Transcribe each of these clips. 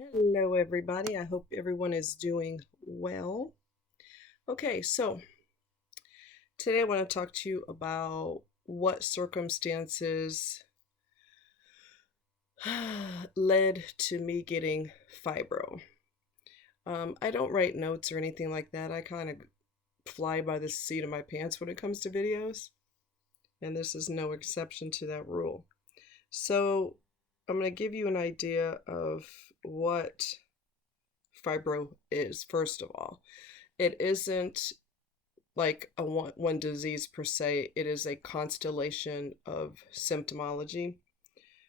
Hello, everybody. I hope everyone is doing well. Okay, so today I want to talk to you about what circumstances led to me getting fibro. I don't write notes or anything like that. I kind of fly by the seat of my pants when it comes to videos, and this is no exception to that rule. So, I'm going to give you an idea of what fibro is, first of all. It isn't like a one disease per se, it is a constellation of symptomology.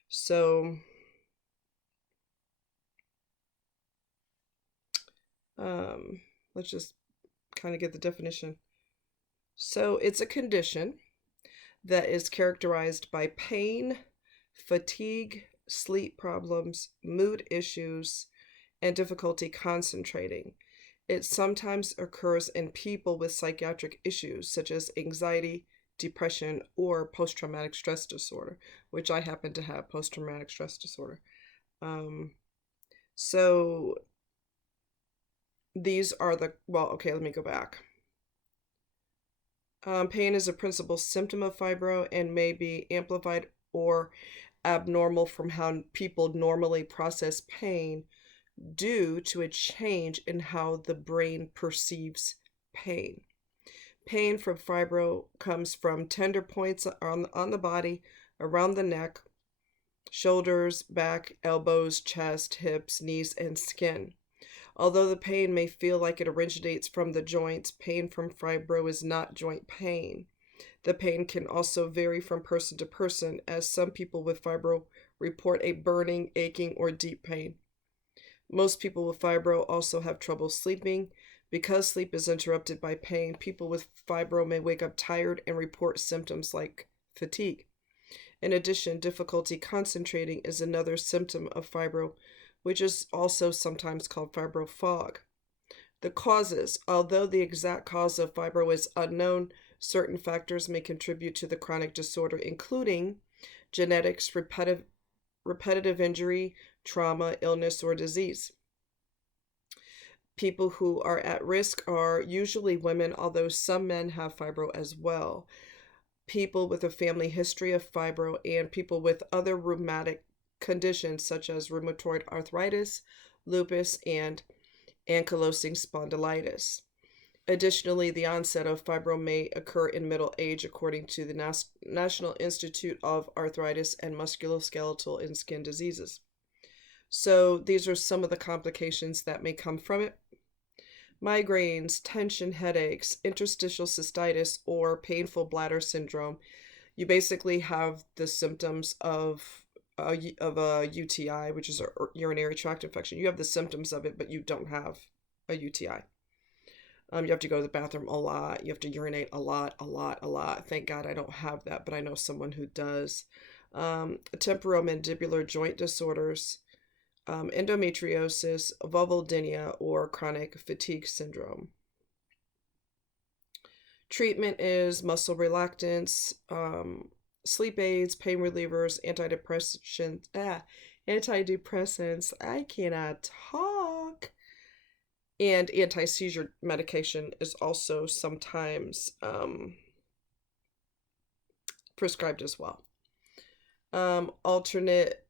So, um, let's just kind of get the definition. So, it's a condition that is characterized by pain, fatigue, sleep problems, mood issues, and difficulty concentrating. It sometimes occurs in people with psychiatric issues such as anxiety, depression, or post traumatic stress disorder, which I happen to have post traumatic stress disorder. Um, so these are okay, let me go back. Pain is a principal symptom of fibro and may be amplified or abnormal from how people normally process pain due to a change in how the brain perceives pain. Pain from fibro comes from tender points on the body, around the neck, shoulders, back, elbows, chest, hips, knees, and skin. Although the pain may feel like it originates from the joints, pain from fibro is not joint pain. The pain can also vary from person to person, as some people with fibro report a burning, aching, or deep pain. Most people with fibro also have trouble sleeping. Because sleep is interrupted by pain, people with fibro may wake up tired and report symptoms like fatigue. In addition, difficulty concentrating is another symptom of fibro, which is also sometimes called fibro fog. The causes: although the exact cause of fibro is unknown, certain factors may contribute to the chronic disorder, including genetics, repetitive injury, trauma, illness, or disease. People who are at risk are usually women, although some men have fibro as well. People with a family history of fibro and people with other rheumatic conditions such as rheumatoid arthritis, lupus, and ankylosing spondylitis. Additionally, the onset of fibro may occur in middle age, according to the National Institute of Arthritis and Musculoskeletal and Skin Diseases. So, these are some of the complications that may come from it: migraines, tension headaches, interstitial cystitis, or painful bladder syndrome. You basically have the symptoms of a UTI, which is a urinary tract infection. You have the symptoms of it, but you don't have a UTI. You have to go to the bathroom a lot. You have to urinate a lot, a lot, a lot. Thank God I don't have that, but I know someone who does. Temporomandibular joint disorders, endometriosis, vulvodynia, or chronic fatigue syndrome. Treatment is muscle relaxants, sleep aids, pain relievers, antidepressants. I cannot talk. And anti-seizure medication is also sometimes prescribed as well. Alternate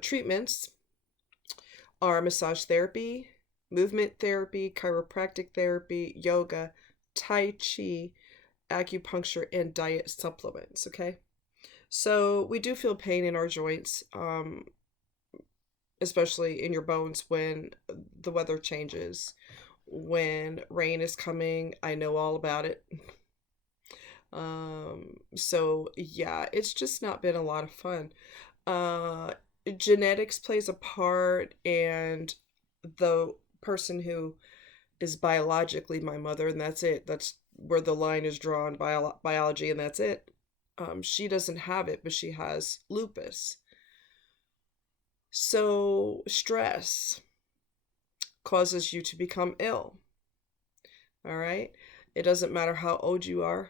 treatments are massage therapy, movement therapy, chiropractic therapy, yoga, tai chi, acupuncture, and diet supplements. Okay, so we do feel pain in our joints, especially in your bones when the weather changes, when rain is coming. I know all about it. So yeah, it's just not been a lot of fun. Uh, Genetics plays a part, and the person who is biologically my mother, and that's it. That's where the line is drawn, biology, and that's it. She doesn't have it, but she has lupus. So, stress causes you to become ill. All right? It doesn't matter how old you are.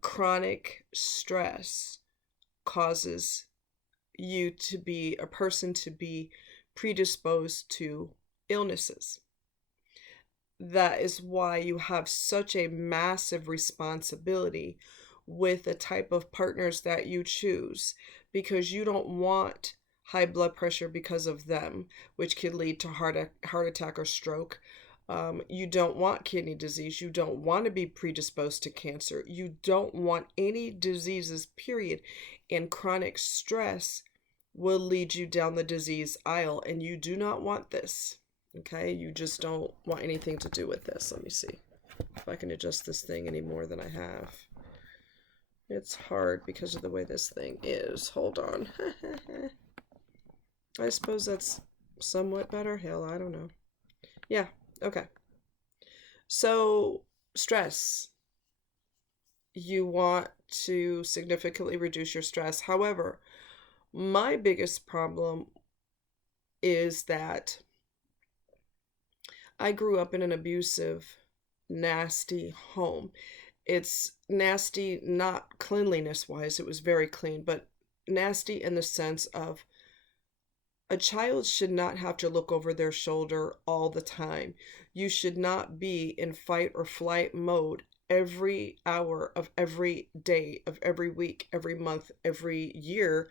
Chronic stress causes you to be a person to be predisposed to illnesses. That is why you have such a massive responsibility with the type of partners that you choose, because you don't want high blood pressure because of them, which could lead to heart attack or stroke. You don't want kidney disease. You don't want to be predisposed to cancer. You don't want any diseases, period. And chronic stress will lead you down the disease aisle, and you do not want this. Okay, you just don't want anything to do with this. Let me see if I can adjust this thing any more than I have. It's hard because of the way this thing is. Hold on. I suppose that's somewhat better. Hell, I don't know. Yeah, okay. So, stress. You want to significantly reduce your stress. However, my biggest problem is that I grew up in an abusive, nasty home. It's nasty, not cleanliness wise, it was very clean, but nasty in the sense of a child should not have to look over their shoulder all the time. You should not be in fight or flight mode every hour of every day, of every week, every month, every year.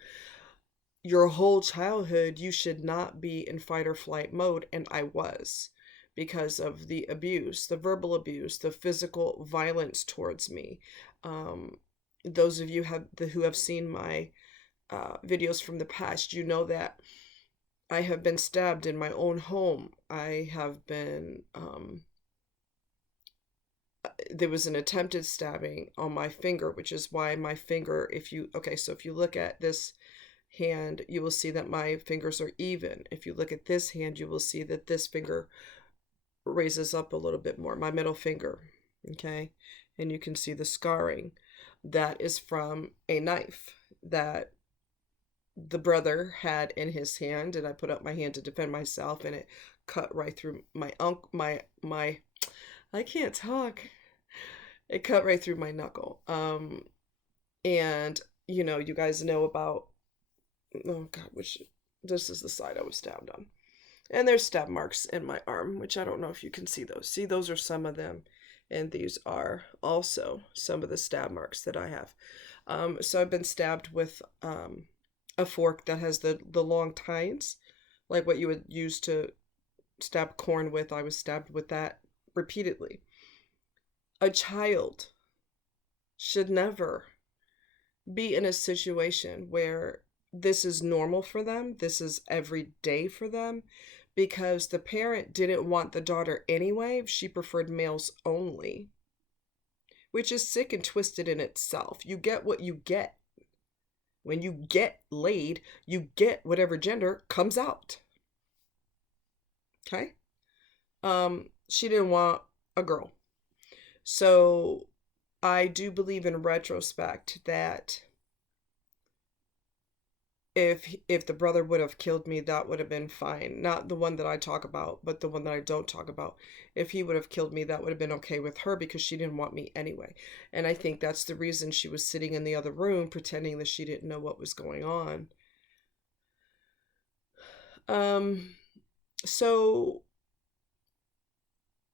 Your whole childhood, you should not be in fight or flight mode, and I was, because of the abuse, the verbal abuse, the physical violence towards me. Those of you who have seen my videos from the past, you know that I have been stabbed in my own home. I have been, there was an attempted stabbing on my finger, which is why my finger, if you look at this hand, you will see that my fingers are even. If you look at this hand, you will see that this finger raises up a little bit more, my middle finger, okay? And you can see the scarring. That is from a knife that the brother had in his hand, and I put up my hand to defend myself, and it cut right through I can't talk. It cut right through my knuckle. And you guys know about, oh God, this is the side I was stabbed on. And there's stab marks in my arm, which I don't know if you can see those. See, those are some of them. And these are also some of the stab marks that I have. So I've been stabbed with a fork that has the long tines, like what you would use to stab corn with. I was stabbed with that repeatedly. A child should never be in a situation where this is normal for them, this is every day for them, because the parent didn't want the daughter anyway. She preferred males only, which is sick and twisted in itself. You get what you get. When you get laid, you get whatever gender comes out. Okay? She didn't want a girl. So I do believe in retrospect that if the brother would have killed me, that would have been fine. Not the one that I talk about, but the one that I don't talk about. If he would have killed me, that would have been okay with her, because she didn't want me anyway. And I think that's the reason she was sitting in the other room pretending that she didn't know what was going on. So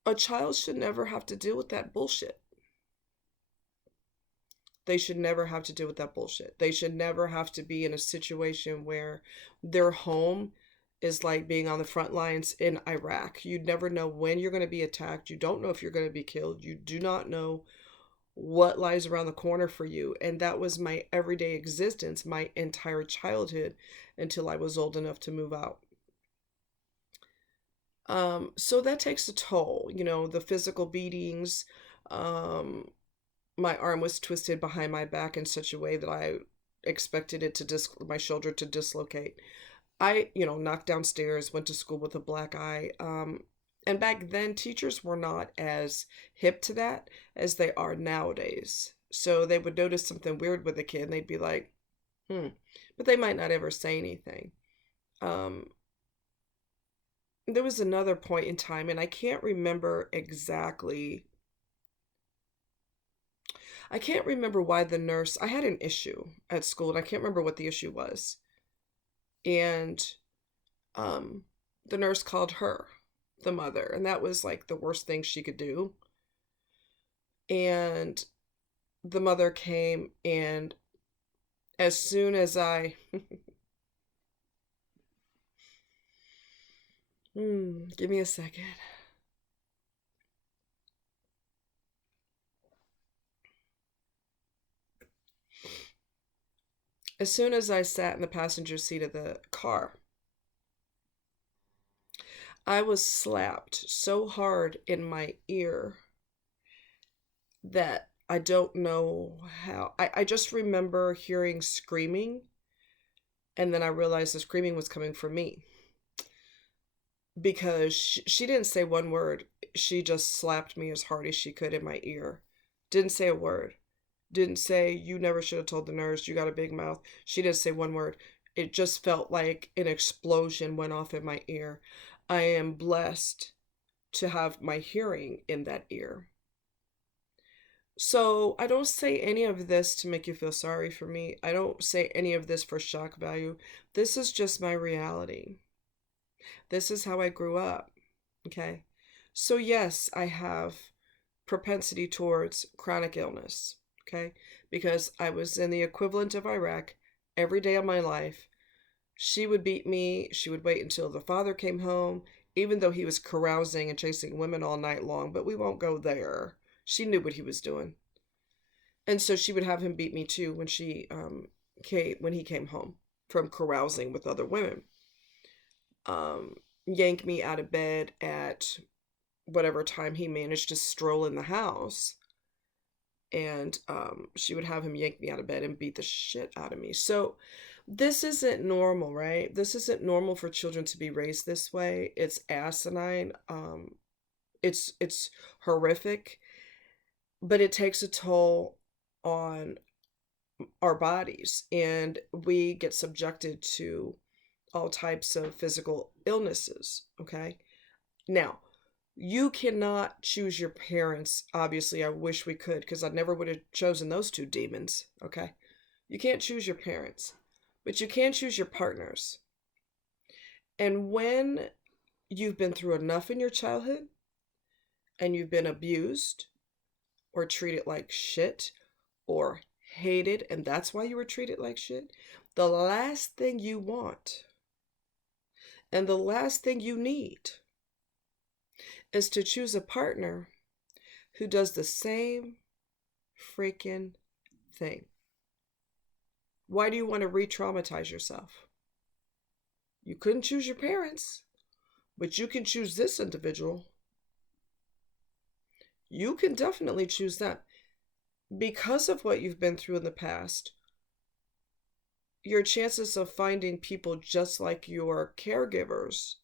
a child should never have to deal with that bullshit. They should never have to deal with that bullshit. They should never have to be in a situation where their home is like being on the front lines in Iraq. You never know when you're going to be attacked. You don't know if you're going to be killed. You do not know what lies around the corner for you. And that was my everyday existence, my entire childhood, until I was old enough to move out. So that takes a toll, the physical beatings. My arm was twisted behind my back in such a way that I expected it to my shoulder to dislocate. I, knocked downstairs, went to school with a black eye. And back then, teachers were not as hip to that as they are nowadays. So they would notice something weird with a kid, and they'd be like, but they might not ever say anything. There was another point in time, and I can't remember exactly. I can't remember why the nurse, I had an issue at school, and I can't remember what the issue was. And um, the nurse called her, the mother, and that was like the worst thing she could do. And the mother came, and as soon as I, give me a second. As soon as I sat in the passenger seat of the car, I was slapped so hard in my ear that I don't know how. I just remember hearing screaming, and then I realized the screaming was coming from me because she didn't say one word. She just slapped me as hard as she could in my ear. Didn't say a word. Didn't say, you never should have told the nurse, you got a big mouth. She didn't say one word. It just felt like an explosion went off in my ear. I am blessed to have my hearing in that ear. So I don't say any of this to make you feel sorry for me. I don't say any of this for shock value. This is just my reality. This is how I grew up. Okay. So yes, I have propensity towards chronic illness. Okay. Because I was in the equivalent of Iraq every day of my life. She would beat me. She would wait until the father came home, even though he was carousing and chasing women all night long. But we won't go there. She knew what he was doing. And so she would have him beat me too when when he came home from carousing with other women. Yank me out of bed at whatever time he managed to stroll in the house. And she would have him yank me out of bed and beat the shit out of me. So this isn't normal, right? This isn't normal for children to be raised this way. It's asinine. It's horrific, but it takes a toll on our bodies, and we get subjected to all types of physical illnesses. Okay. Now, you cannot choose your parents. Obviously, I wish we could, because I never would have chosen those two demons. Okay. You can't choose your parents, but you can choose your partners. And when you've been through enough in your childhood and you've been abused or treated like shit or hated, and that's why you were treated like shit, the last thing you want and the last thing you need is to choose a partner who does the same freaking thing. Why do you want to re-traumatize yourself? You couldn't choose your parents, but you can choose this individual. You can definitely choose them. Because of what you've been through in the past, your chances of finding people just like your caregivers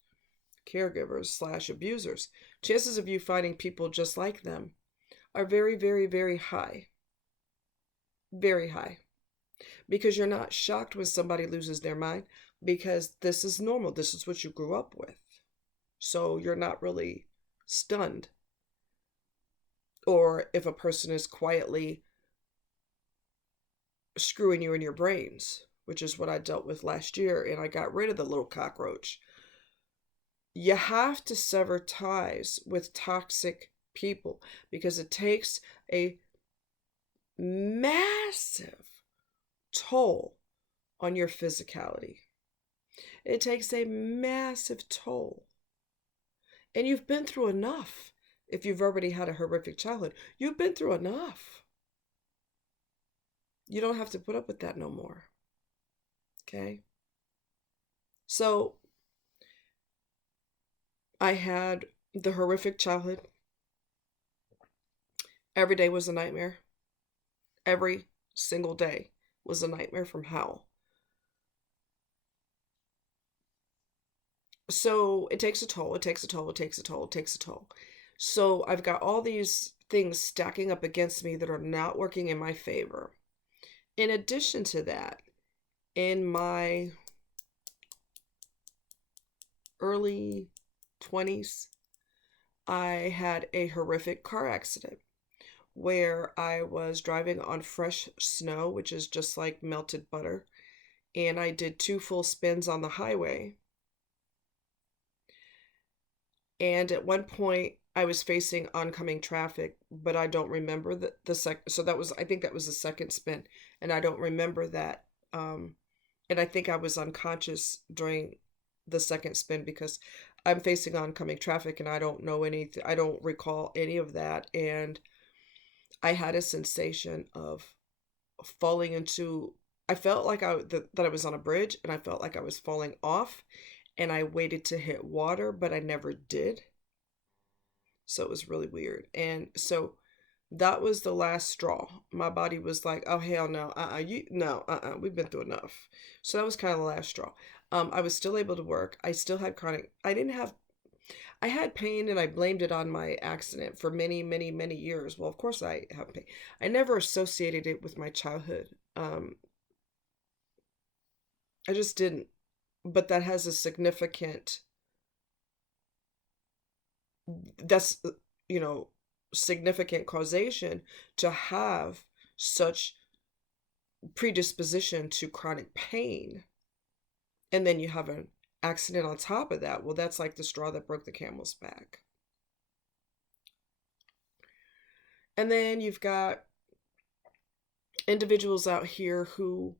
/ abusers, chances of you finding people just like them are very, very, very high. Very high. Because you're not shocked when somebody loses their mind, because this is normal. This is what you grew up with. So you're not really stunned. Or if a person is quietly screwing you in your brains, which is what I dealt with last year, and I got rid of the little cockroach. You have to sever ties with toxic people, because it takes a massive toll on your physicality. It takes a massive toll. And you've been through enough. If you've already had a horrific childhood, you've been through enough. You don't have to put up with that no more. Okay? So, I had the horrific childhood. Every day was a nightmare. Every single day was a nightmare from hell. So it takes a toll, it takes a toll, it takes a toll, it takes a toll. So I've got all these things stacking up against me that are not working in my favor. In addition to that, in my early 20s, I had a horrific car accident where I was driving on fresh snow, which is just like melted butter, and I did 2 full spins on the highway. And at one point, I was facing oncoming traffic, but I don't remember the second. So that was, I think that was the second spin, and I don't remember that. And I think I was unconscious during the second spin because I'm facing oncoming traffic and I don't know anything. I don't recall any of that. And I had a sensation of falling into, I felt like that I was on a bridge, and I felt like I was falling off, and I waited to hit water, but I never did. So it was really weird. And so that was the last straw. My body was like, oh hell no, we've been through enough. So that was kind of the last straw. I was still able to work. I still had chronic, I had pain, and I blamed it on my accident for many, many, many years. Well, of course I have pain. I never associated it with my childhood. I just didn't. But that has a significant, that's, you know, significant causation to have such predisposition to chronic pain. And then you have an accident on top of that. Well, that's like the straw that broke the camel's back. And then you've got individuals out here who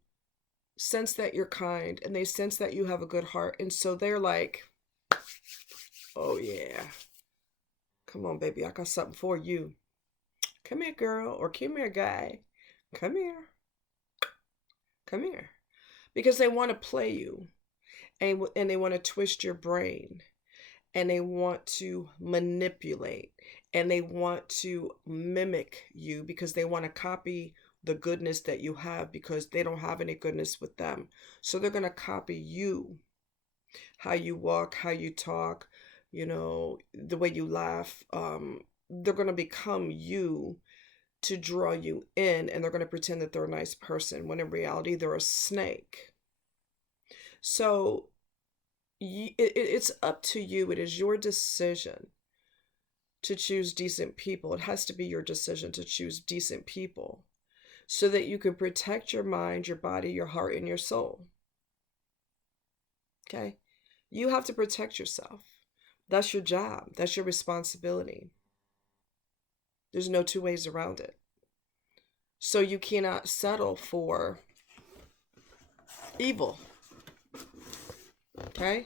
sense that you're kind, and they sense that you have a good heart. And so they're like, oh yeah, come on, baby, I got something for you. Come here, girl, or come here, guy. Come here. Come here. Because they want to play you, and they want to twist your brain, and they want to manipulate, and they want to mimic you because they want to copy the goodness that you have, because they don't have any goodness with them. So they're going to copy you, how you walk, how you talk, you know, the way you laugh. They're going to become you to draw you in, and they're going to pretend that they're a nice person when in reality they're a snake. So it's up to you. It is your decision to choose decent people. It has to be your decision to choose decent people so that you can protect your mind, your body, your heart, and your soul. Okay? You have to protect yourself. That's your job. That's your responsibility. There's no two ways around it. So you cannot settle for evil. Okay?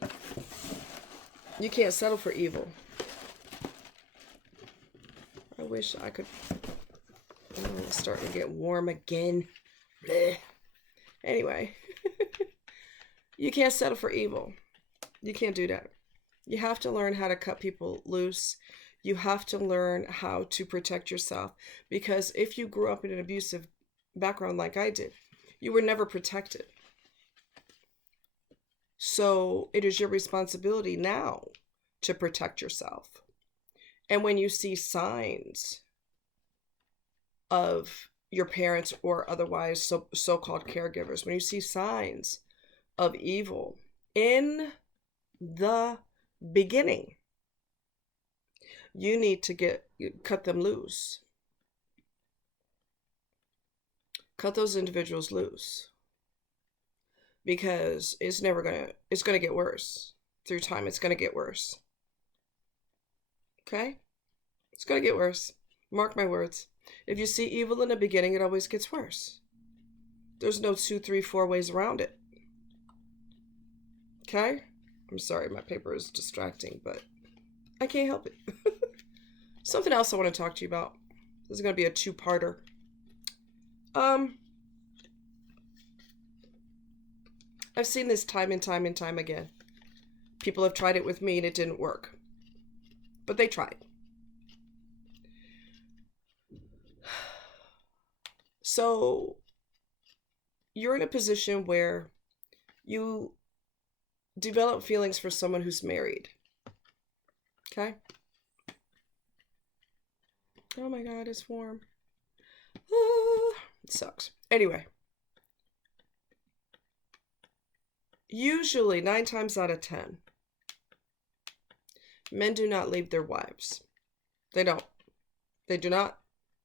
You can't settle for evil. I wish I could. Oh, it's starting to get warm again. Blech. Anyway, you can't settle for evil. You can't do that. You have to learn how to cut people loose. You have to learn how to protect yourself, because if you grew up in an abusive background like I did, you were never protected. So it is your responsibility now to protect yourself. And when you see signs of your parents or otherwise so-called caregivers, when you see signs of evil in the beginning, you need to cut them loose. Cut those individuals loose. Because it's gonna get worse. Through time, it's gonna get worse. Okay? It's gonna get worse. Mark my words. If you see evil in the beginning, it always gets worse. There's no 2, 3, 4 ways around it. Okay? I'm sorry, my paper is distracting, but I can't help it. Something else I want to talk to you about. This is gonna be a 2-parter. I've seen this time and time and time again. People have tried it with me and it didn't work. But they tried. So you're in a position where you develop feelings for someone who's married. Okay? Oh my God, it's warm. It sucks. Anyway. Usually, 9 times out of 10, men do not leave their wives. They don't. They do not.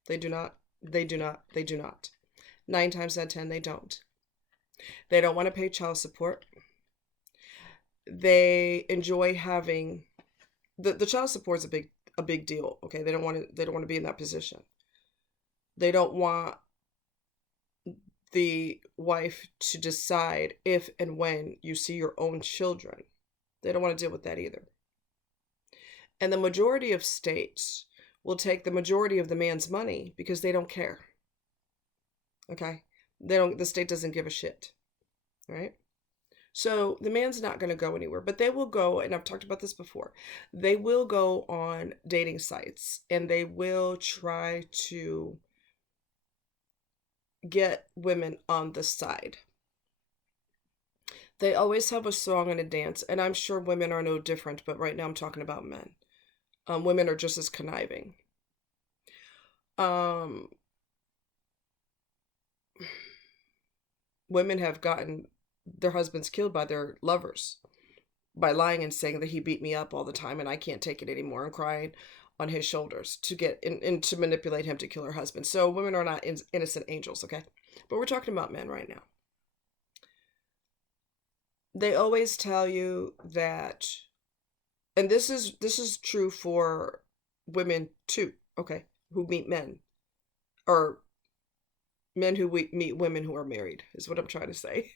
They do not. They do not. They do not. 9 times out of 10, they don't. They don't want to pay child support. They enjoy having the child support is a big deal. Okay, they don't want to be in that position. They don't want the wife to decide if and when you see your own children. They don't want to deal with that either. And the majority of states will take the majority of the man's money because they don't care. Okay? The state doesn't give a shit. Right? So the man's not going to go anywhere, but they will go, and I've talked about this before, they will go on dating sites and they will try to get women on the side. They always have a song and a dance, and I'm sure women are no different, but right now I'm talking about men. Women are just as conniving. Um, Women have gotten their husbands killed by their lovers by lying and saying that he beat me up all the time and I can't take it anymore, and crying on his shoulders to get in to manipulate him to kill her husband. So women are not innocent angels, okay? But we're talking about men right now. They always tell you that, and this is true for women too, okay, who meet men, or men who meet women who are married, is what I'm trying to say.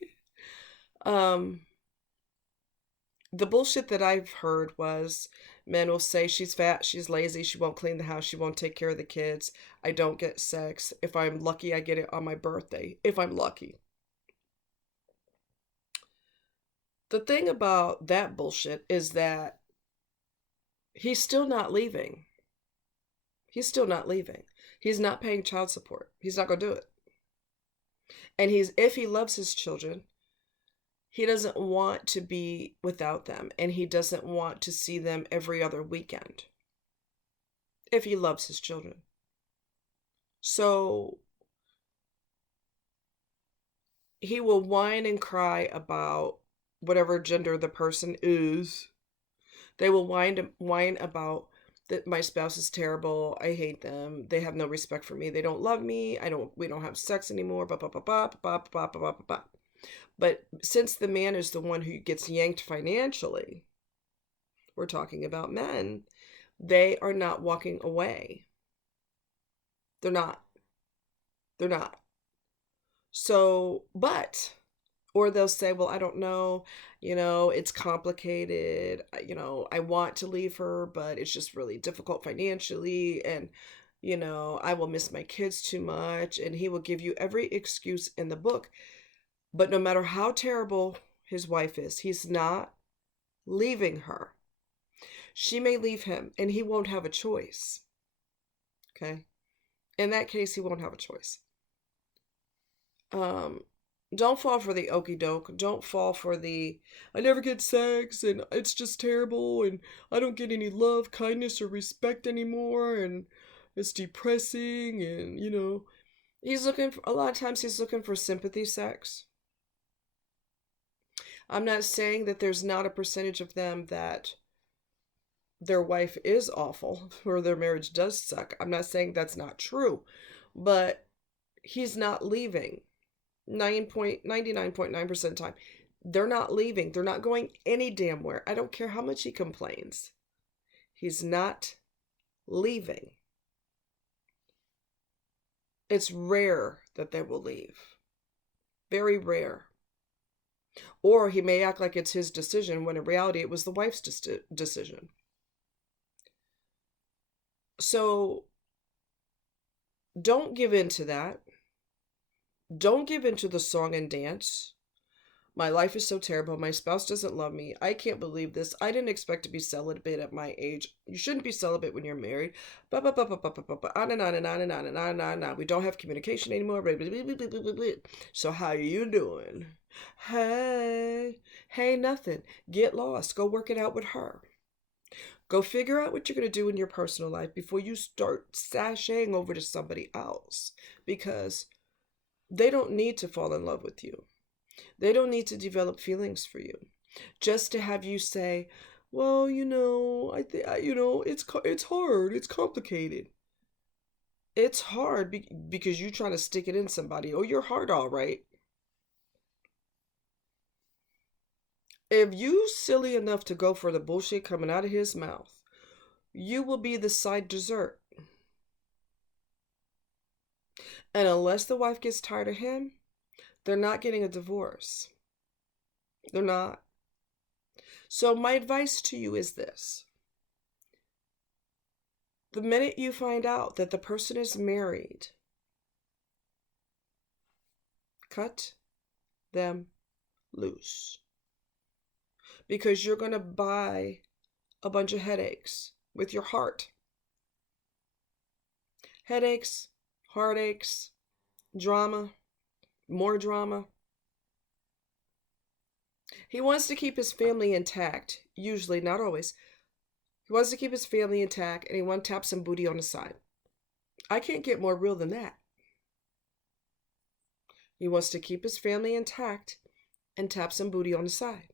um the bullshit that I've heard was men will say she's fat, she's lazy, she won't clean the house, she won't take care of the kids, I don't get sex. If I'm lucky, I get it on my birthday. If I'm lucky. The thing about that bullshit is that he's still not leaving. He's still not leaving. He's not paying child support. He's not going to do it. And if he loves his children, he doesn't want to be without them, and he doesn't want to see them every other weekend. If he loves his children. So he will whine and cry about whatever gender the person is. They will whine about that my spouse is terrible, I hate them, they have no respect for me, they don't love me, we don't have sex anymore, blah, blah, blah, blah, blah, blah, blah, blah, blah. But since the man is the one who gets yanked financially, we're talking about men, they are not walking away. They're not. They're not. So, or they'll say, well, I don't know, it's complicated. I want to leave her, but it's just really difficult financially. And, I will miss my kids too much. And he will give you every excuse in the book. But no matter how terrible his wife is, he's not leaving her. She may leave him and he won't have a choice. Okay? In that case, he won't have a choice. Don't fall for the okie doke. Don't fall for the I never get sex and it's just terrible and I don't get any love, kindness, or respect anymore and it's depressing. And he's a lot of times he's looking for sympathy sex. I'm not saying that there's not a percentage of them that their wife is awful or their marriage does suck. I'm not saying that's not true, but he's not leaving. 99.9% of the time, they're not leaving. They're not going any damn where. I don't care how much he complains. He's not leaving. It's rare that they will leave. Very rare. Or he may act like it's his decision when in reality it was the wife's decision. So don't give in to that. Don't give in to the song and dance. My life is so terrible. My spouse doesn't love me. I can't believe this. I didn't expect to be celibate at my age. You shouldn't be celibate when you're married. On and on and on and on and on and on and on. We don't have communication anymore. So how are you doing? Hey, nothing. Get lost. Go work it out with her. Go figure out what you're going to do in your personal life before you start sashaying over to somebody else. Because they don't need to fall in love with you. They don't need to develop feelings for you. Just to have you say, well, it's hard. It's complicated. It's hard because you're trying to stick it in somebody. Oh, you're hard, all right. If you silly enough to go for the bullshit coming out of his mouth, You will be the side dessert. And unless the wife gets tired of him, they're not getting a divorce. They're not. So my advice to you is this. The minute you find out that the person is married, cut them loose. Because you're going to buy a bunch of headaches with your heart. Headaches, heartaches, drama, more drama. He wants to keep his family intact, usually, not always. He wants to keep his family intact, and he wants to tap some booty on the side. I can't get more real than that. He wants to keep his family intact and tap some booty on the side.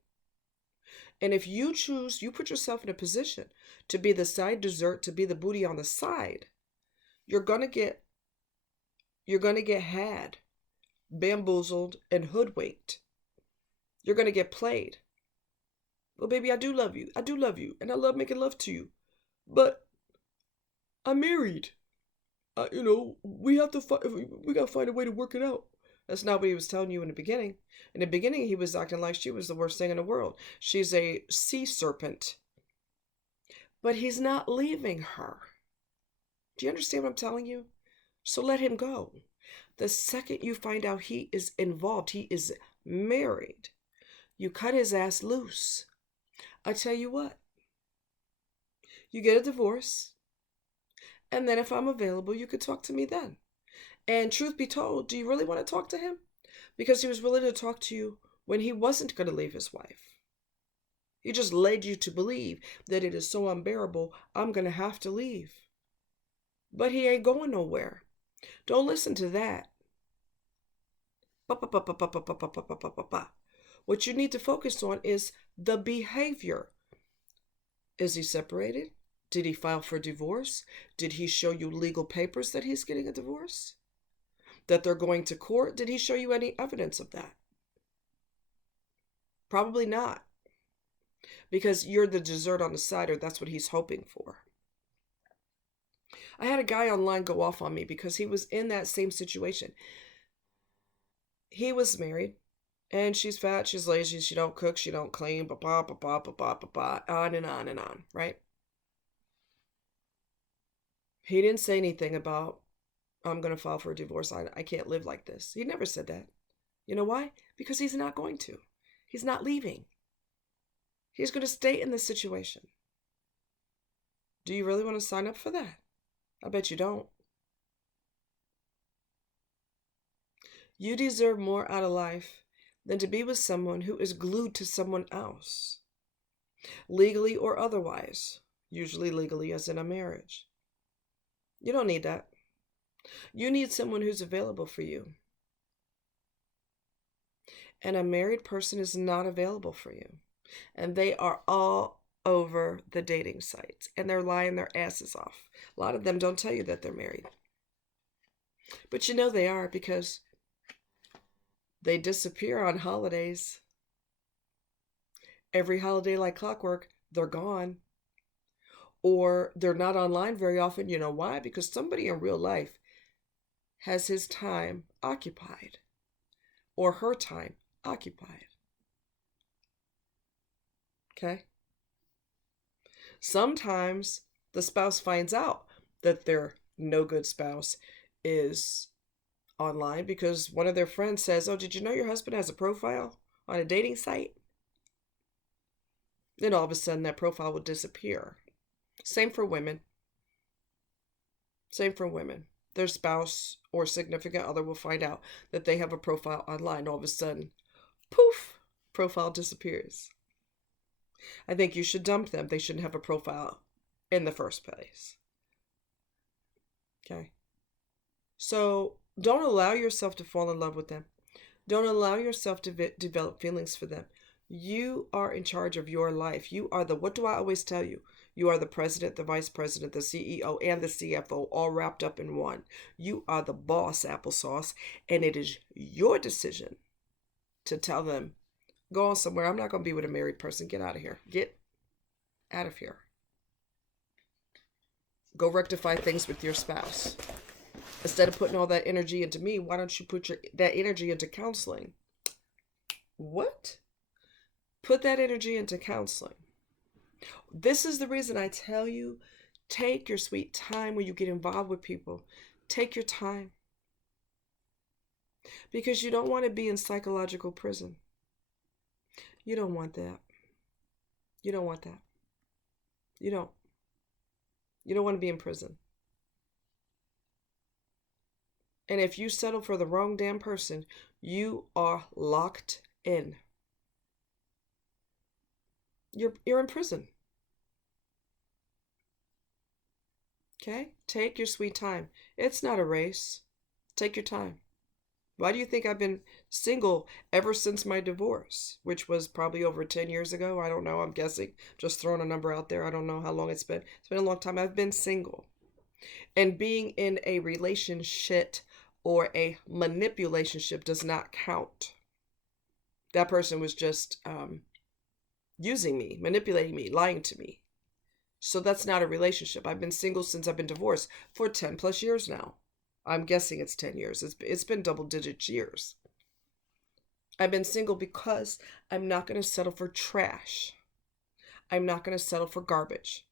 And if you choose, you put yourself in a position to be the side dessert, to be the booty on the side, you're gonna get had, bamboozled, and hoodwinked. You're gonna get played. Well, baby, I do love you. I do love you, and I love making love to you, but I'm married. We have to we gotta find a way to work it out. That's not what he was telling you in the beginning. In the beginning, he was acting like she was the worst thing in the world. She's a sea serpent. But he's not leaving her. Do you understand what I'm telling you? So let him go. The second you find out he is involved, he is married, you cut his ass loose. I tell you what, you get a divorce, and then if I'm available, you could talk to me then. And truth be told, do you really want to talk to him? Because he was willing to talk to you when he wasn't going to leave his wife. He just led you to believe that it is so unbearable, I'm going to have to leave. But he ain't going nowhere. Don't listen to that. What you need to focus on is the behavior. Is he separated? Did he file for divorce? Did he show you legal papers that he's getting a divorce? That they're going to court? Did he show you any evidence of that? Probably not. Because you're the dessert on the side, or that's what he's hoping for. I had a guy online go off on me because he was in that same situation. He was married, and she's fat, she's lazy, she don't cook, she don't clean, on and on and on, right? He didn't say anything about, I'm going to file for a divorce. I can't live like this. He never said that. You know why? Because he's not going to. He's not leaving. He's going to stay in this situation. Do you really want to sign up for that? I bet you don't. You deserve more out of life than to be with someone who is glued to someone else, legally or otherwise, usually legally as in a marriage. You don't need that. You need someone who's available for you. And a married person is not available for you. And they are all over the dating sites, and they're lying their asses off. A lot of them don't tell you that they're married. But you know they are, because they disappear on holidays. Every holiday like clockwork, they're gone. Or they're not online very often. You know why? Because somebody in real life has his time occupied, or her time occupied. Okay? Sometimes the spouse finds out that their no good spouse is online because one of their friends says, oh, did you know your husband has a profile on a dating site? Then all of a sudden that profile will disappear. Same for women. Same for women. Their spouse or significant other will find out that they have a profile online. All of a sudden, poof, profile disappears. I think you should dump them. They shouldn't have a profile in the first place. Okay? So don't allow yourself to fall in love with them. Don't allow yourself to develop feelings for them. You are in charge of your life. You are what do I always tell you? You are the president, the vice president, the CEO, and the CFO all wrapped up in one. You are the boss, applesauce, and it is your decision to tell them, go on somewhere. I'm not going to be with a married person. Get out of here. Get out of here. Go rectify things with your spouse. Instead of putting all that energy into me, why don't you put that energy into counseling? What? Put that energy into counseling. This is the reason I tell you, take your sweet time when you get involved with people. Take your time. Because you don't want to be in psychological prison. You don't want that. You don't want that. You don't. You don't want to be in prison. And if you settle for the wrong damn person, you are locked in. You're in prison. Okay? Take your sweet time. It's not a race. Take your time. Why do you think I've been single ever since my divorce, which was probably over 10 years ago? I don't know. I'm guessing. Just throwing a number out there. I don't know how long it's been. It's been a long time. I've been single. And being in a relationship or a manipulationship does not count. That person was just using me, manipulating me, lying to me. So that's not a relationship. I've been single since I've been divorced for 10 plus years now. I'm guessing it's 10 years. It's been double-digit years. I've been single because I'm not going to settle for trash. I'm not going to settle for garbage.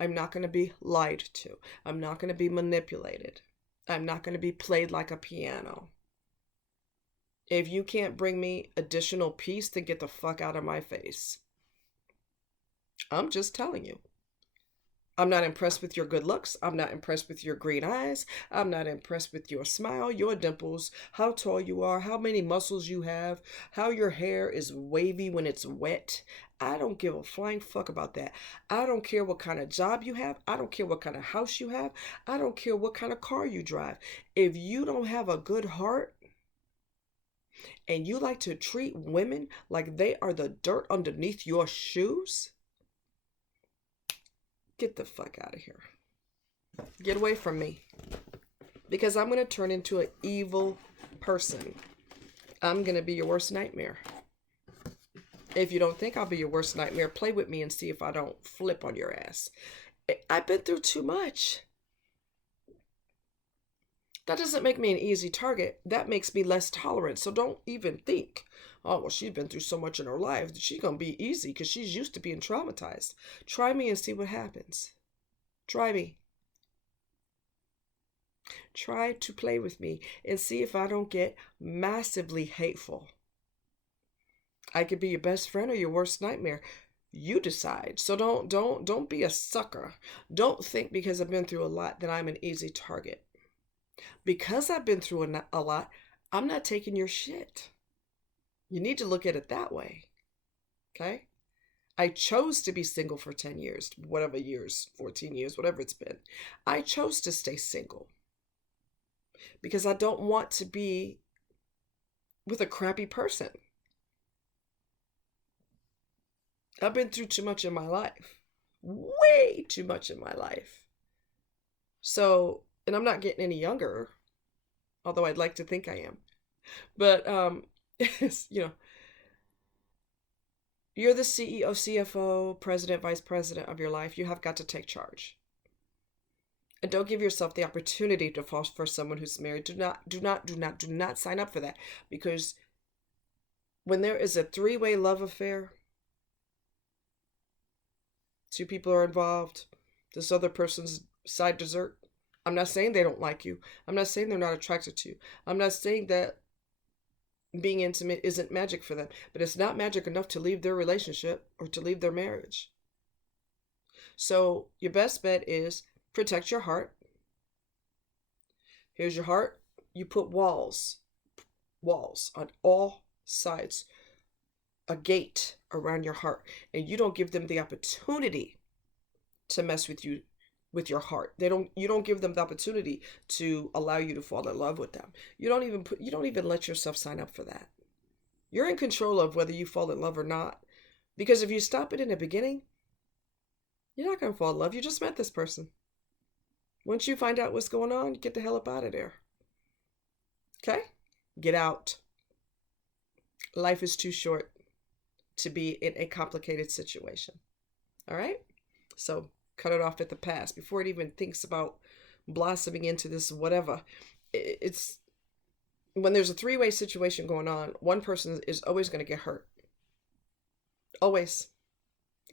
I'm not going to be lied to. I'm not going to be manipulated. I'm not going to be played like a piano. If you can't bring me additional peace, then get the fuck out of my face. I'm just telling you. I'm not impressed with your good looks. I'm not impressed with your green eyes. I'm not impressed with your smile, your dimples, how tall you are, how many muscles you have, how your hair is wavy when it's wet. I don't give a flying fuck about that. I don't care what kind of job you have. I don't care what kind of house you have. I don't care what kind of car you drive. If you don't have a good heart and you like to treat women like they are the dirt underneath your shoes, get the fuck out of here. Get away from me. Because I'm going to turn into an evil person. I'm going to be your worst nightmare. If you don't think I'll be your worst nightmare, play with me and see if I don't flip on your ass. I've been through too much. That doesn't make me an easy target. That makes me less tolerant. So don't even think, oh, well, she's been through so much in her life. She's going to be easy because she's used to being traumatized. Try me and see what happens. Try me. Try to play with me and see if I don't get massively hateful. I could be your best friend or your worst nightmare. You decide. So don't be a sucker. Don't think because I've been through a lot that I'm an easy target. Because I've been through a lot, I'm not taking your shit. You need to look at it that way. Okay? I chose to be single for 10 years, whatever years, 14 years, whatever it's been. I chose to stay single. Because I don't want to be with a crappy person. I've been through too much in my life. Way too much in my life. So, and I'm not getting any younger. Although I'd like to think I am. But, you know, you're the CEO, CFO, president, vice president of your life. You have got to take charge. And don't give yourself the opportunity to fall for someone who's married. Do not sign up for that. Because when there is a three-way love affair, two people are involved, this other person's side dessert. I'm not saying they don't like you. I'm not saying they're not attracted to you. I'm not saying that being intimate isn't magic for them. But it's not magic enough to leave their relationship or to leave their marriage. So your best bet is protect your heart. Here's your heart. You put walls on all sides, a gate around your heart, and you don't give them the opportunity to mess with you, with your heart. You don't give them the opportunity to allow you to fall in love with them. You don't even let yourself sign up for that. You're in control of whether you fall in love or not. Because if you stop it in the beginning, you're not going to fall in love. You just met this person. Once you find out what's going on, get the hell up out of there. Okay? Get out. Life is too short to be in a complicated situation. All right? So cut it off at the pass before it even thinks about blossoming into this whatever. It's when there's a three-way situation going on, one person is always going to get hurt. Always.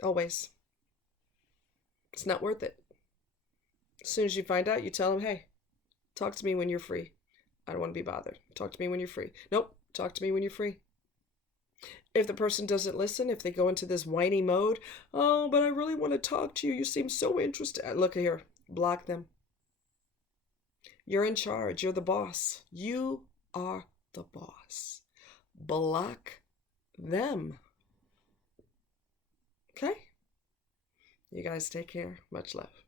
Always. It's not worth it. As soon as you find out, you tell them, hey, talk to me when you're free. I don't want to be bothered. Talk to me when you're free. Nope. Talk to me when you're free. If the person doesn't listen, if they go into this whiny mode, oh, but I really want to talk to you. You seem so interested. Look here. Block them. You're in charge. You're the boss. You are the boss. Block them. Okay? You guys take care. Much love.